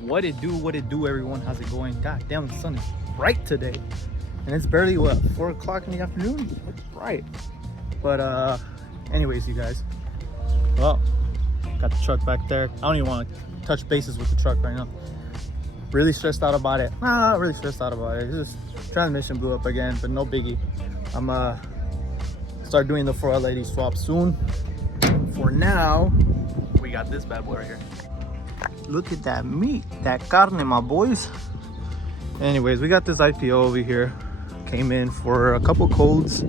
What it do, everyone? How's it going? God damn, the sun is bright today, and it's barely what, 4 o'clock in the afternoon. It's bright. But anyways, you guys, well, got the truck back there. I don't even want to touch bases with the truck right now. Really stressed out about it. Not really stressed out about it. Just transmission blew up again, but no biggie. I'm start doing the 4L80 swap soon. For now, we got this bad boy right here. Look at that meat, that carne, my boys. Anyways, we got this IPO over here. Came in for a couple codes.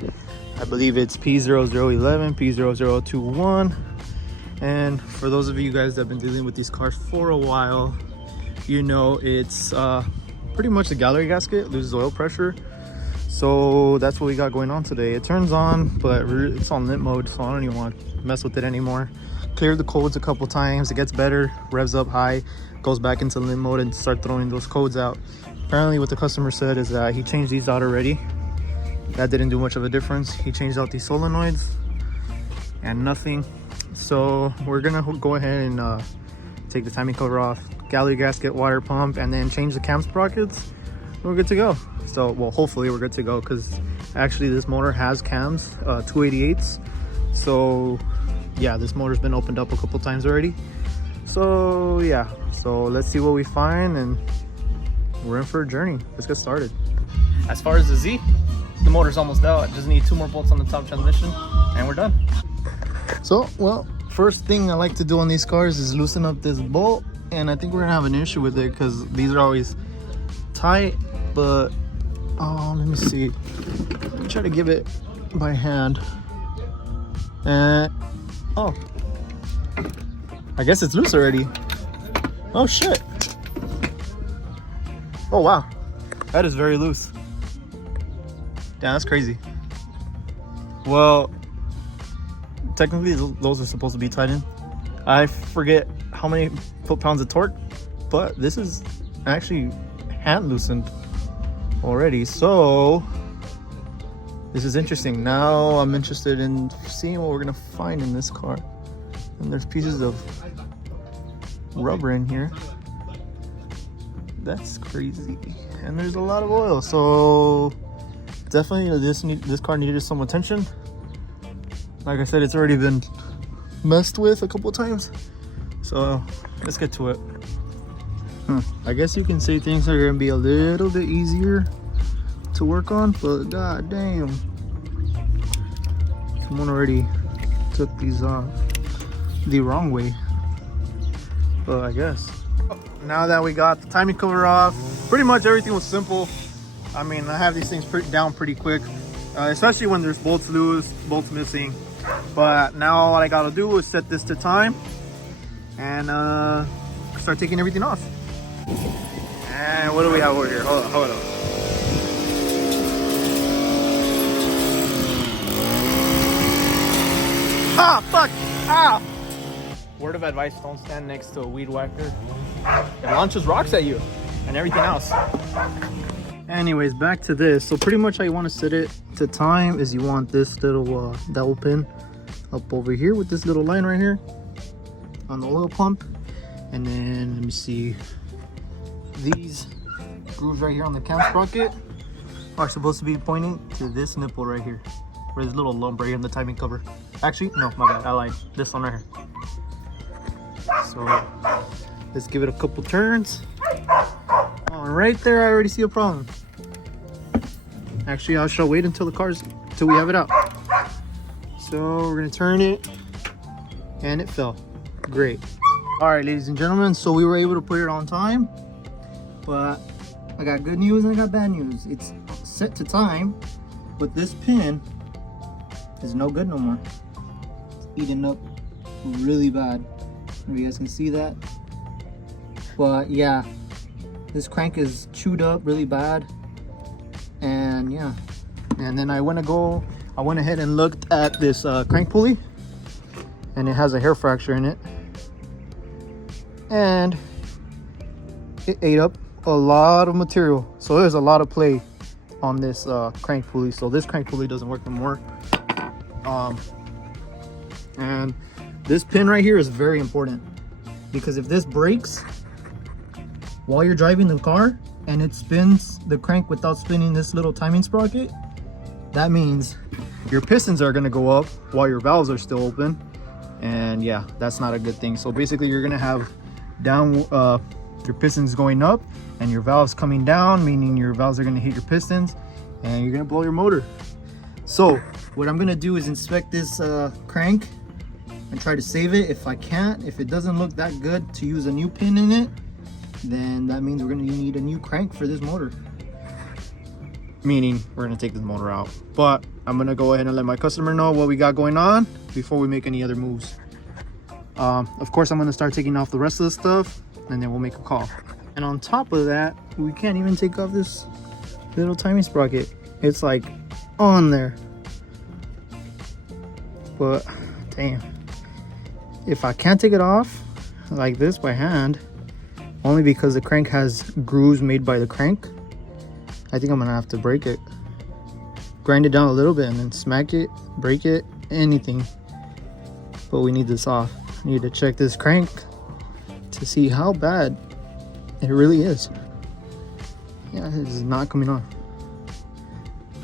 I believe it's P0011 P0021. And for those of you guys that have been dealing with these cars for a while, you know it's pretty much the gallery gasket loses oil pressure. So that's what we got going on today. It turns on, but it's on limp mode, so I don't even want to mess with it anymore. Cleared the codes a couple times. It gets better, revs up high, goes back into limp mode, and start throwing those codes out. Apparently what the customer said is that he changed these out already. That didn't do much of a difference. He changed out these solenoids and nothing. So we're gonna go ahead and take the timing cover off, gallery gasket, water pump, and then change the cam sprockets. We're good to go. So, well, hopefully we're good to go, because actually this motor has cams, 288s. So yeah, this motor's been opened up a couple times already. So yeah, so let's see what we find, and we're in for a journey. Let's get started. As far as the Z, the motor's almost out. I just need 2 more bolts on the top transmission and we're done. So, well, first thing I like to do on these cars is loosen up this bolt, and I think we're gonna have an issue with it because these are always tight. But let me see, let me try to give it by hand. And oh, I guess it's loose already. Oh shit. Oh wow, that is very loose. Damn, that's crazy. Well, technically those are supposed to be tightened. I forget how many foot-pounds of torque, but this is actually hand loosened already. So this is interesting. Now I'm interested in seeing what we're gonna find in this car. And there's pieces of rubber in here. That's crazy. And there's a lot of oil. So definitely this car needed some attention. Like I said, it's already been messed with a couple times. So let's get to it. I guess you can say things are gonna be a little bit easier to work on, but god damn, someone already took these off the wrong way. But I guess now that we got the timing cover off, pretty much everything was simple. I mean, I have these things down pretty quick, especially when there's bolts loose, bolts missing. But now all I gotta do is set this to time and start taking everything off. And what do we have over here? Hold on. Ah, fuck! Ow! Word of advice, don't stand next to a weed whacker. It launches rocks at you and everything else. Anyways, back to this. So pretty much how you want to set it to time is you want this little dowel pin up over here with this little line right here on the oil pump. And then, let me see, these grooves right here on the cam sprocket are supposed to be pointing to this nipple right here, where this little lump right here in the timing cover. Actually, no, my bad, I lied. This one right here. So let's give it a couple turns. Oh, right there, I already see a problem. Actually, I shall wait until we have it out. So we're gonna turn it, and it fell. Great. All right, ladies and gentlemen, so we were able to put it on time, but I got good news and I got bad news. It's set to time, but this pin is no good no more. It's eating up really bad. Maybe you guys can see that. But yeah, this crank is chewed up really bad. And yeah, and then I went ahead and looked at this crank pulley, and it has a hair fracture in it. And it ate up a lot of material, so there's a lot of play on this crank pulley. So this crank pulley doesn't work anymore. And this pin right here is very important, because if this breaks, while you're driving the car and it spins the crank without spinning this little timing sprocket, that means your pistons are going to go up while your valves are still open, and yeah, that's not a good thing. So basically you're going to have down your pistons going up and your valves coming down, meaning your valves are going to hit your pistons and you're going to blow your motor. So what I'm going to do is inspect this crank and try to save it. If I can't, if it doesn't look that good to use a new pin in it, then that means we're going to need a new crank for this motor, meaning we're going to take this motor out. But I'm going to go ahead and let my customer know what we got going on before we make any other moves. Of course, I'm going to start taking off the rest of the stuff and then we'll make a call. And on top of that, we can't even take off this little timing sprocket. It's like on there. But damn, if I can't take it off like this by hand, only because the crank has grooves made by the crank, I think I'm gonna have to break it, grind it down a little bit and then smack it, break it, anything. But we need this off. I need to check this crank to see how bad it really is. Yeah, it's not coming off.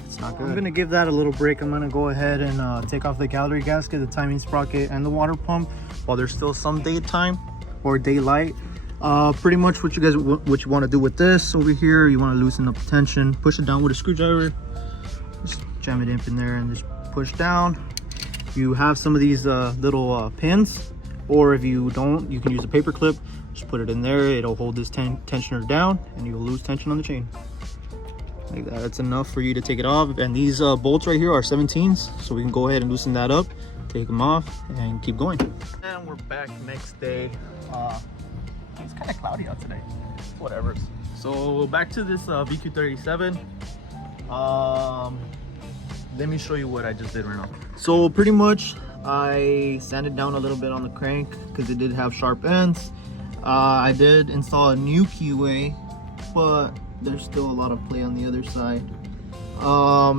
It's not good. I'm gonna give that a little break. I'm gonna go ahead and take off the gallery gasket, the timing sprocket, and the water pump while there's still some daytime or daylight. Pretty much what you want to do with this over here, you want to loosen up the tension, push it down with a screwdriver, just jam it in there and just push down. You have some of these little pins, or if you don't, you can use a paper clip. Just put it in there, it'll hold this tensioner down and you'll lose tension on the chain like that. That's enough for you to take it off. And these bolts right here are 17s, so we can go ahead and loosen that up, take them off and keep going. And we're back next day. It's kind of cloudy out today, whatever. So back to this VQ37. Let me show you what I just did right now. So pretty much I sanded down a little bit on the crank because it did have sharp ends. I did install a new keyway, but there's still a lot of play on the other side.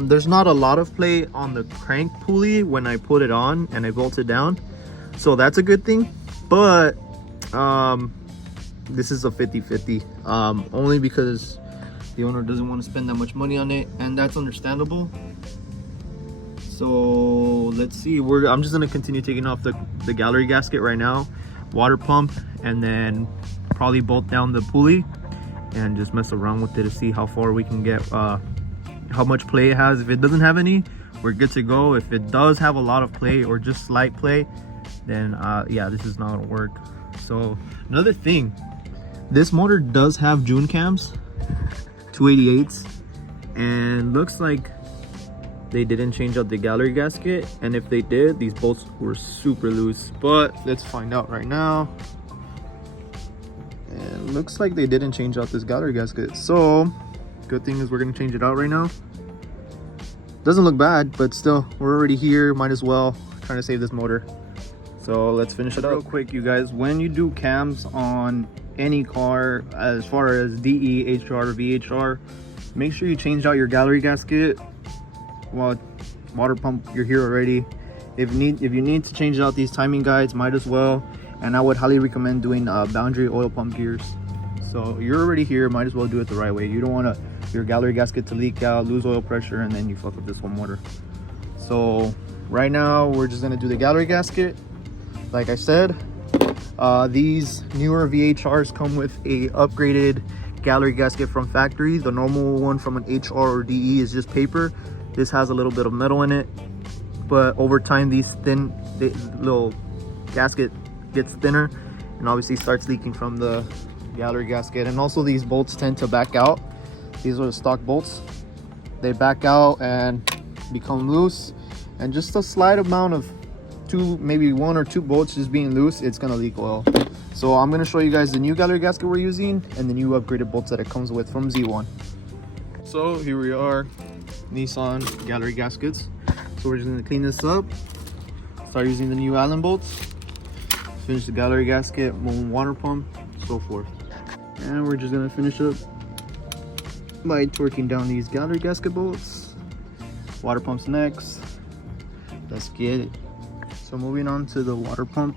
There's not a lot of play on the crank pulley when I put it on and I bolt it down, so that's a good thing. But this is a 50-50, only because the owner doesn't want to spend that much money on it, and that's understandable. So let's see, I'm just gonna continue taking off the gallery gasket right now, water pump, and then probably bolt down the pulley and just mess around with it to see how far we can get, how much play it has. If it doesn't have any, we're good to go. If it does have a lot of play or just slight play, then yeah, this is not gonna work. So another thing, this motor does have June cams, 288s, and looks like they didn't change out the gallery gasket, and if they did, these bolts were super loose. But let's find out right now. And it looks like they didn't change out this gallery gasket, so good thing is we're gonna change it out right now. Doesn't look bad, but still, we're already here, might as well trying to save this motor. So let's finish it up real quick, you guys. When you do cams on any car, as far as DE, HR, VHR, make sure you change out your gallery gasket. Well, water pump, you're here already. If you need to change out these timing guides, might as well. And I would highly recommend doing boundary oil pump gears. So you're already here, might as well do it the right way. You don't want your gallery gasket to leak out, lose oil pressure, and then you fuck up this one motor. So right now we're just gonna do the gallery gasket. Like I said, these newer VHRs come with a upgraded gallery gasket from factory. The normal one from an HR or DE is just paper. This has a little bit of metal in it, but over time the little gasket gets thinner and obviously starts leaking from the gallery gasket. And also these bolts tend to back out. These are the stock bolts. They back out and become loose, and just a slight amount of maybe one or two bolts just being loose, it's gonna leak oil. So I'm gonna show you guys the new gallery gasket we're using and the new upgraded bolts that it comes with from Z1. So here we are, Nissan gallery gaskets. So we're just gonna clean this up, start using the new Allen bolts, finish the gallery gasket, water pump, so forth. And we're just gonna finish up by torquing down these gallery gasket bolts. Water pumps next. Let's get it. So moving on to the water pump.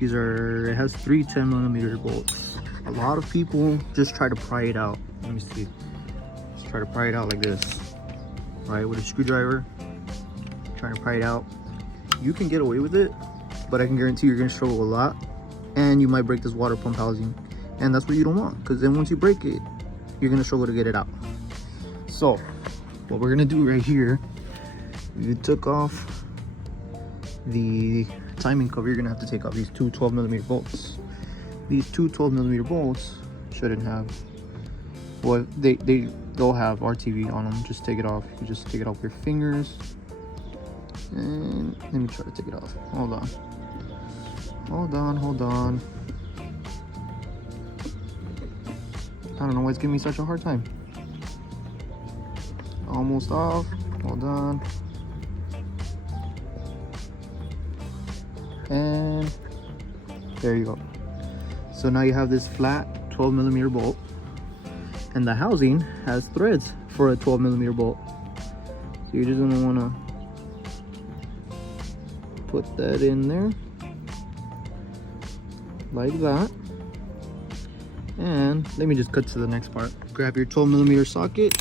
It has three 10mm bolts. a lot of people just try to pry it out. Let me see. Just try to pry it out like this, right, with a screwdriver. Trying to pry it out. You can get away with it, but I can guarantee you're gonna struggle a lot, and you might break this water pump housing, and that's what you don't want, because then once you break it, you're gonna struggle to get it out. So what we're gonna do right here, you took off the timing cover, you're gonna have to take off these two 12mm bolts. These two 12mm bolts shouldn't have, well, they'll have RTV on them. Just take it off. You just take it off with your fingers. And let me try to take it off. Hold on. I don't know why it's giving me such a hard time. Almost off. Hold on. And there you go. So now you have this flat 12mm bolt, and the housing has threads for a 12mm bolt. So you're just gonna wanna put that in there like that. And let me just cut to the next part. Grab your 12mm socket,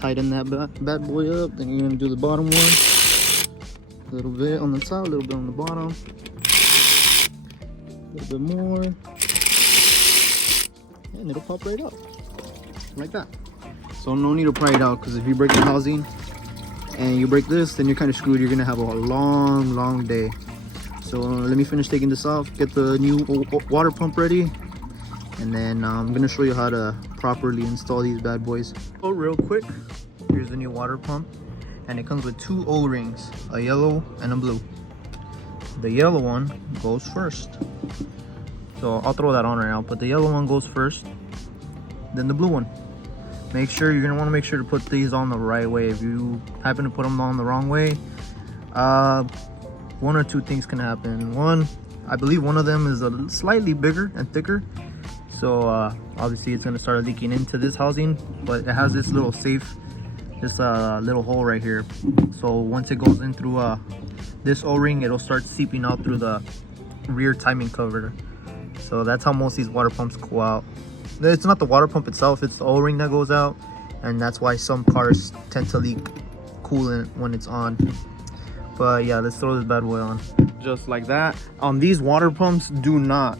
tighten that bad boy up. Then you're gonna do the bottom one. A little bit on the top, a little bit on the bottom, a little bit more, and it'll pop right up like that. So no need to pry it out, because if you break the housing and you break this, then you're kind of screwed. You're gonna have a long day. So let me finish taking this off, get the new water pump ready, and then I'm gonna show you how to properly install these bad boys. So real quick, here's the new water pump, and it comes with two O-rings, a yellow and a blue. The yellow one goes first, so I'll throw that on right now, but the yellow one goes first, then the blue one. You're gonna want to make sure to put these on the right way. If you happen to put them on the wrong way, one or two things can happen. One, I believe one of them is a slightly bigger and thicker, so obviously it's gonna start leaking into this housing, but it has this little safe, this little hole right here. So once it goes in through this O-ring, it'll start seeping out through the rear timing cover. So that's how most of these water pumps go out. It's not the water pump itself, it's the O-ring that goes out, and that's why some cars tend to leak coolant when it's on. But yeah, let's throw this bad boy on. Just like that. On these water pumps, do not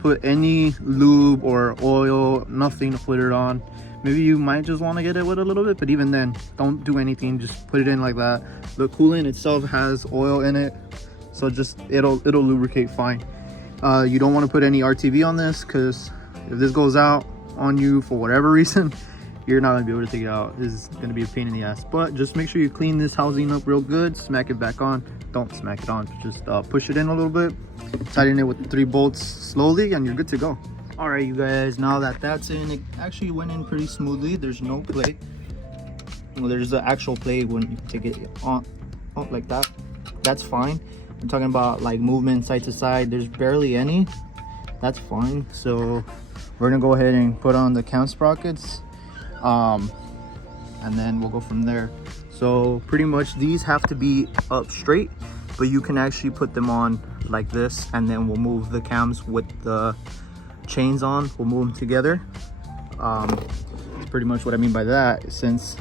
put any lube or oil, nothing to put it on. Maybe you might just want to get it with a little bit, but even then, don't do anything, just put it in like that. The coolant itself has oil in it, so just it'll lubricate fine. You don't want to put any RTV on this, because if this goes out on you for whatever reason, you're not gonna be able to take it out. It's gonna be a pain in the ass. But just make sure you clean this housing up real good, smack it back on. Don't smack it on, just push it in a little bit, tighten it with the 3 bolts slowly, and you're good to go. All right, you guys, now that that's in, it actually went in pretty smoothly. There's no play. Well, there's the actual play when you take it on like that. That's fine. I'm talking about like movement side to side. There's barely any. That's fine. So we're gonna go ahead and put on the cam sprockets, and then we'll go from there. So pretty much these have to be up straight, but you can actually put them on like this, and then we'll move the cams with the chains on. We'll move them together. That's pretty much what I mean by that. Since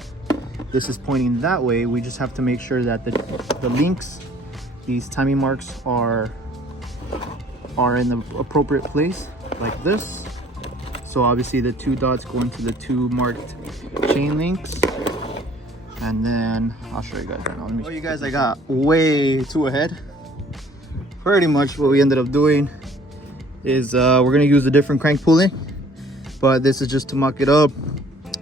this is pointing that way, we just have to make sure that the links, these timing marks, are in the appropriate place like this. So obviously the 2 dots go into the 2 marked chain links, and then I'll show you guys right now. Oh, you guys, I got way too ahead. Pretty much what we ended up doing is we're gonna use a different crank pulley, but this is just to muck it up.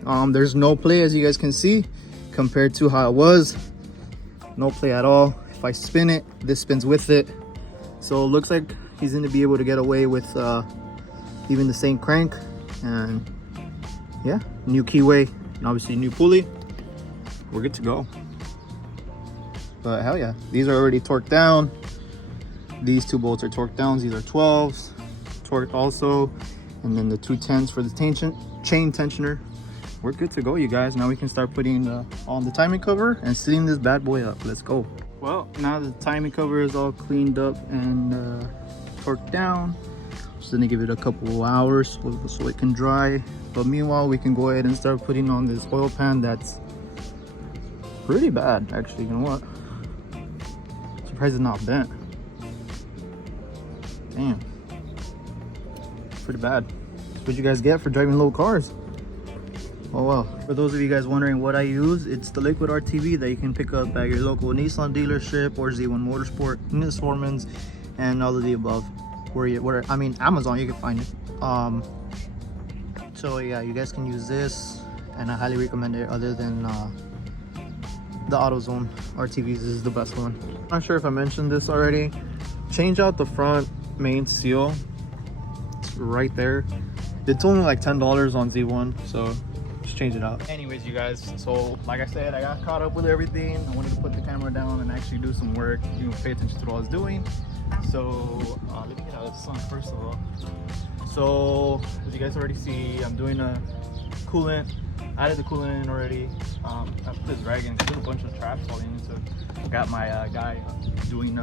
There's no play, as you guys can see, compared to how it was. No play at all. If I spin it, this spins with it. So it looks like he's gonna be able to get away with even the same crank. And yeah, new keyway and obviously new pulley. We're good to go. But hell yeah, these are already torqued down. These 2 bolts are torqued down. These are 12s torqued also, and then the 2 10s for the chain tensioner. We're good to go, you guys. Now we can start putting on the timing cover and sealing this bad boy up. Let's go. Well, now the timing cover is all cleaned up and torqued down, Just gonna give it a couple of hours so it can dry. But meanwhile, we can go ahead and start putting on this oil pan that's pretty bad, actually. You know what? Surprised it's not bent. Damn. Pretty bad. That's what you guys get for driving little cars. Oh well. For those of you guys wondering what I use, it's the liquid RTV that you can pick up at your local Nissan dealership or Z1 Motorsport, Miss Foreman's, and all of the above. I mean, Amazon, you can find it. So yeah, you guys can use this, and I highly recommend it. Other than the AutoZone RTVs is the best one. I'm not sure if I mentioned this already. Change out the front main seal. It's right there. It's only like $10 on Z1, so just change it out. Anyways, you guys, so like I said, I got caught up with everything. I wanted to put the camera down and actually do some work, you know, pay attention to what I was doing. So let me get out of the sun first of all. So as you guys already see, I'm doing a coolant. I added the coolant in already. I put this rag in because there's a bunch of traps falling into. I got my guy doing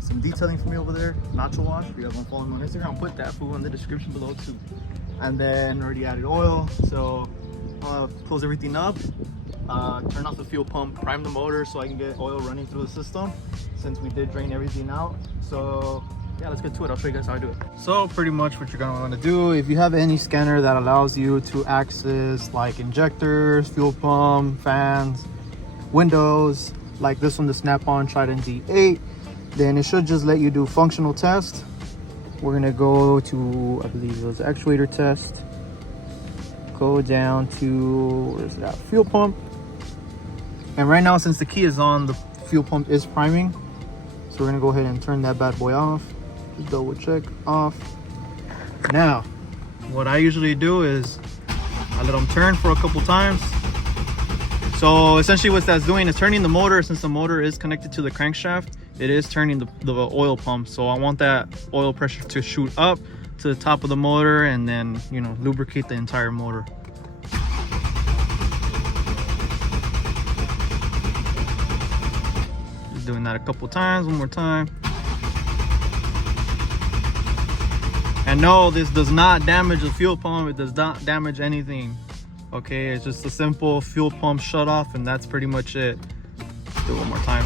some detailing for me over there. Nacho Wash. If you guys want to follow me on Instagram, I'll put that food in the description below too. And then already added oil. So close everything up. Turn off the fuel pump, prime the motor so I can get oil running through the system since we did drain everything out. So yeah, let's get to it. I'll show you guys how I do it. So pretty much what you're gonna want to do, if you have any scanner that allows you to access like injectors, fuel pump, fans, windows, like this one, the Snap-on Trident D8, then it should just let you do functional test. We're gonna go to, I believe it was actuator test. Go down to, where's that, fuel pump. And right now, since the key is on, the fuel pump is priming. So we're gonna go ahead and turn that bad boy off. Just double check off. Now, what I usually do is I let them turn for a couple times. So essentially what that's doing is turning the motor. Since the motor is connected to the crankshaft, it is turning the oil pump. So I want that oil pressure to shoot up to the top of the motor and then, you know, lubricate the entire motor. Just doing that a couple times, one more time. And no, this does not damage the fuel pump. It does not damage anything. Okay, it's just a simple fuel pump shut off, and that's pretty much it. Do it one more time.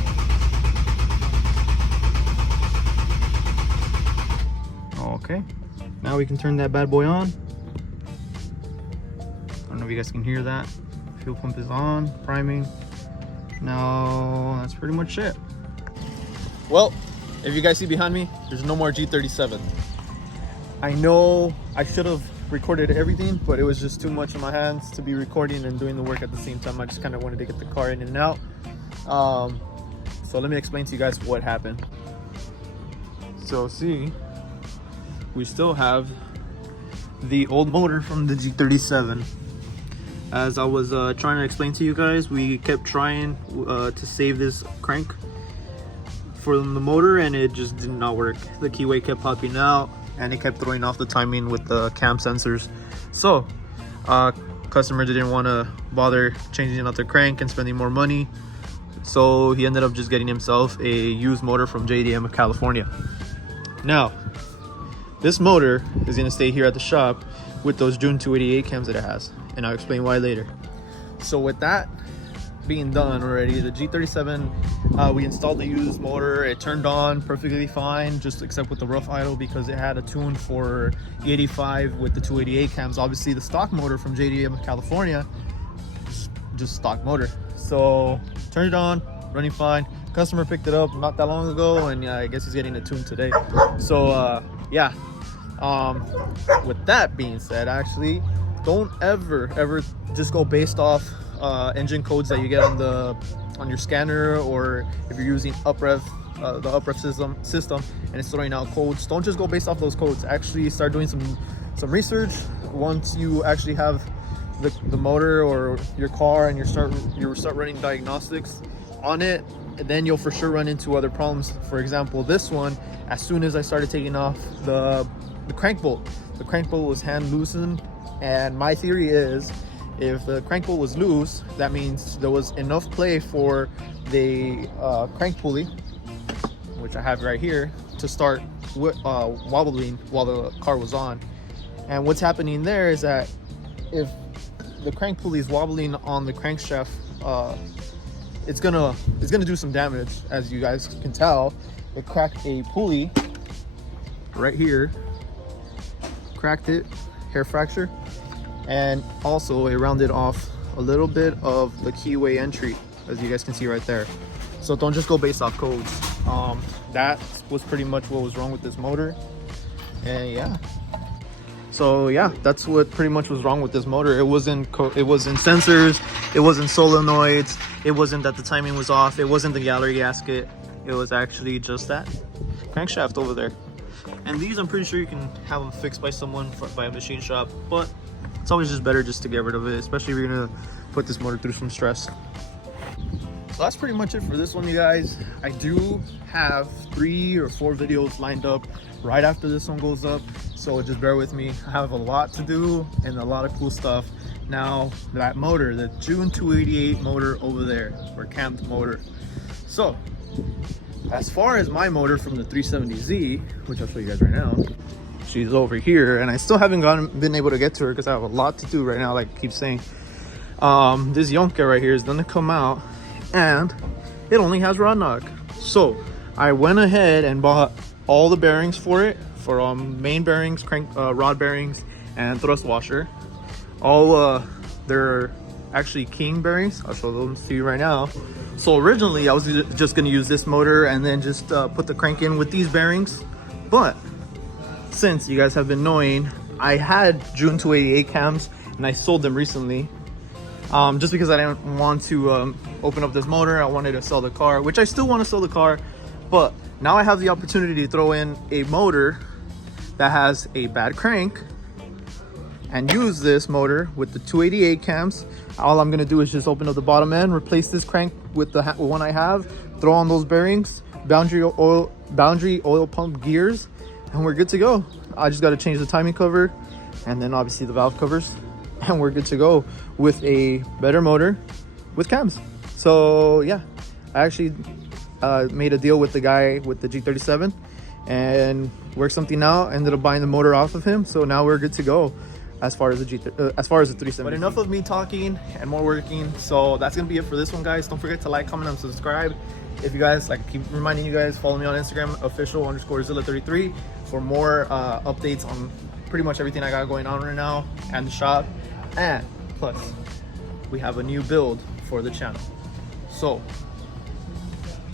Okay, now we can turn that bad boy on. I don't know if you guys can hear that. Fuel pump is on, priming. Now that's pretty much it. Well, if you guys see behind me, there's no more G37. I know I should have recorded everything, but it was just too much in my hands to be recording and doing the work at the same time. I just kind of wanted to get the car in and out. So let me explain to you guys what happened. So see, we still have the old motor from the G37. As I was trying to explain to you guys, we kept trying to save this crank from the motor, and it just did not work. The keyway kept popping out, and it kept throwing off the timing with the cam sensors. So customer didn't want to bother changing out the crank and spending more money, so he ended up just getting himself a used motor from JDM of California. Now this motor is going to stay here at the shop with those June 288 cams that it has, and I'll explain why later. So with that being done already, the G37, we installed the used motor. It turned on perfectly fine, just except with the rough idle because it had a tune for 85 with the 288 cams. Obviously the stock motor from JDM California, just stock motor. So turned it on, running fine. Customer picked it up not that long ago, and I guess he's getting a tune today. So yeah, with that being said, actually don't ever just go based off engine codes that you get on your scanner, or if you're using the uprev system and it's throwing out codes. Don't just go based off those codes. Actually start doing some research. Once you actually have the motor or your car and you start running diagnostics on it, and then you'll for sure run into other problems. For example, this one, as soon as I started taking off the crank bolt was hand loosened, and my theory is if the crank bolt was loose, that means there was enough play for the crank pulley, which I have right here, to start wobbling while the car was on. And what's happening there is that if the crank pulley is wobbling on the crankshaft, it's gonna do some damage. As you guys can tell, it cracked a pulley right here, cracked it, hair fracture, and also it rounded off a little bit of the keyway entry, as you guys can see right there. So don't just go based off codes. That was pretty much what was wrong with this motor. And yeah, so yeah, that's what pretty much was wrong with this motor. It wasn't sensors, it wasn't solenoids, it wasn't that the timing was off, it wasn't the gallery gasket, it was actually just that crankshaft over there. And these, I'm pretty sure you can have them fixed by someone, by a machine shop, but it's always just better just to get rid of it, especially if you're gonna put this motor through some stress. So that's pretty much it for this one, you guys. I do have 3 or 4 videos lined up right after this one goes up, so just bear with me. I have a lot to do and a lot of cool stuff. Now, that motor, the June 288 motor over there, or camped motor. So, as far as my motor from the 370Z, which I'll show you guys right now, she's over here, and I still haven't been able to get to her because I have a lot to do right now, like I keep saying. This Yonka right here is gonna come out, and it only has rod knock. So I went ahead and bought all the bearings for it, for main bearings, crank rod bearings, and thrust washer. All they're actually King bearings. I'll show them to you right now. So originally I was just gonna use this motor and then just put the crank in with these bearings, but since you guys have been knowing, I had June 288 cams and I sold them recently. Just because I didn't want to open up this motor. I wanted to sell the car, which I still want to sell the car, but now I have the opportunity to throw in a motor that has a bad crank and use this motor with the 288 cams. All I'm gonna do is just open up the bottom end, replace this crank with the one I have, throw on those bearings, boundary oil pump gears, and we're good to go. I just got to change the timing cover and then obviously the valve covers, and we're good to go with a better motor with cams. So yeah, I actually made a deal with the guy with the G37 and worked something out, ended up buying the motor off of him, so now we're good to go as far as the 370. But enough of me talking and more working. So that's gonna be it for this one, guys. Don't forget to like, comment, and subscribe. If you guys, like, keep reminding you guys, follow me on Instagram, official_Zilla33, for more updates on pretty much everything I got going on right now and the shop. And plus, we have a new build for the channel. So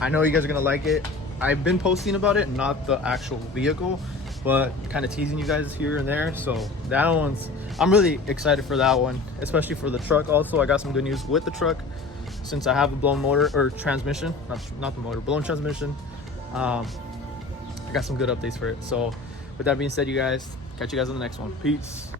I know you guys are gonna like it. I've been posting about it, not the actual vehicle, but kind of teasing you guys here and there. So that one's, I'm really excited for that one, especially for the truck. Also, I got some good news with the truck. Since I have a blown motor or transmission, not the motor, blown transmission, I got some good updates for it. So with that being said, you guys, catch you guys on the next one. Peace.